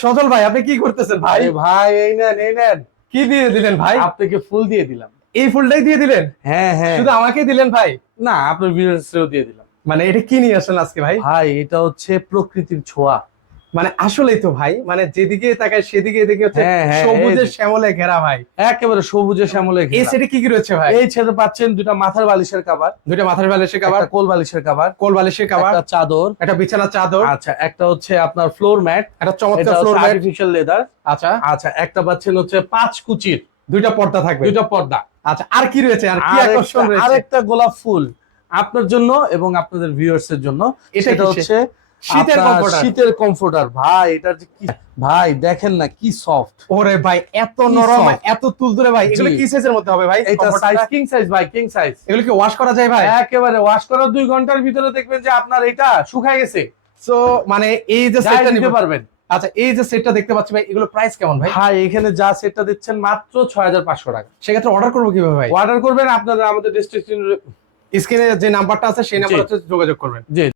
সজল ভাই, আপনি কি করতেছেন ভাই? ভাই এই নেন কি দিয়ে দিলেন ভাই? আপনাকে ফুল দিয়ে দিলাম। এই ফুলটাই দিয়ে দিলেন? হ্যাঁ হ্যাঁ, শুধু আমাকেই দিলেন ভাই? না আপনার ভিউয়ার্সকেও দিয়ে দিলাম। মানে এটা কি নিয়ে আসলেন আজকে ভাই? ভাই এটা হচ্ছে প্রকৃতির ছোঁয়া। মানে আসলেই তো ভাই, মানে যেদিকে তাকায় সেদিকে দেখি হচ্ছে হ্যাঁ, হ্যাঁ, সবুজের এই যে। শ্যামলে ঘেরা ভাই। একেবারে সবুজে শ্যামলে এই ঘেরা। সেটে কি কি রয়েছে ভাই? এই ছেড়ে পাচ্ছেন দুটা মাথার বালিশের কভার, দুইটা মাথার বালিশের কভার, একটা কোল বালিশের কভার, কোল বালিশের কভার, একটা চাদর, একটা বিছানার চাদর, আচ্ছা একটা হচ্ছে আপনার ফ্লোর ম্যাট, একটা চমৎকার এটা ফ্লোর হচ্ছে ম্যাট। Artificial leather. আচ্ছা, আচ্ছা একটা পাচ্ছেন হচ্ছে 5 কুচির দুইটা পর্দা থাকবে। দুইটা পর্দা। আচ্ছা, আর কি রয়েছে? আর কি আকর্ষণ রয়েছে? আরেকটা গোলাপ ফুল আপনার জন্য এবং আপনাদের ভিউয়ার্স এর জন্য। এটা সেটা কি হচ্ছে শীতের আপনার কমফোর্টার? শীতের কমফোর্টার। ভাই এটা যে কি, ভাই দেখেন না কি সফট। ওরে ভাই, এত কি নরম, soft। এত তুলতুলে ভাই। এগুলো জি। কি সাইজের মধ্যে হবে ভাই? এটা comforter সাইজ টা? কিং সাইজ ভাই, কিং সাইজ। এগুলো কি ওয়াশ করা যায় ভাই? একেবারে ওয়াশ করার 2 ঘন্টার ভিতরে দেখবেন যে আপনার এটা শুকায় গেছে। সো মানে এই যে গায়ে সেটটা দিতে নিতে পারবেন। আচ্ছা, এই যে সেটটা দেখতে পাচ্ছি ভাই, এগুলো প্রাইস কেমন ভাই? ভাই এখানে যা সেটটা দিচ্ছেন মাত্র 6500 টাকা। সেক্ষেত্রে অর্ডার করবো কিভাবে ভাই? অর্ডার করবেন আপনারা আমাদের ডেসক্রিপশন। স্ক্রিনে যে নাম্বারটা আছে সেই নাম্বারে যোগাযোগ করবেন। জি।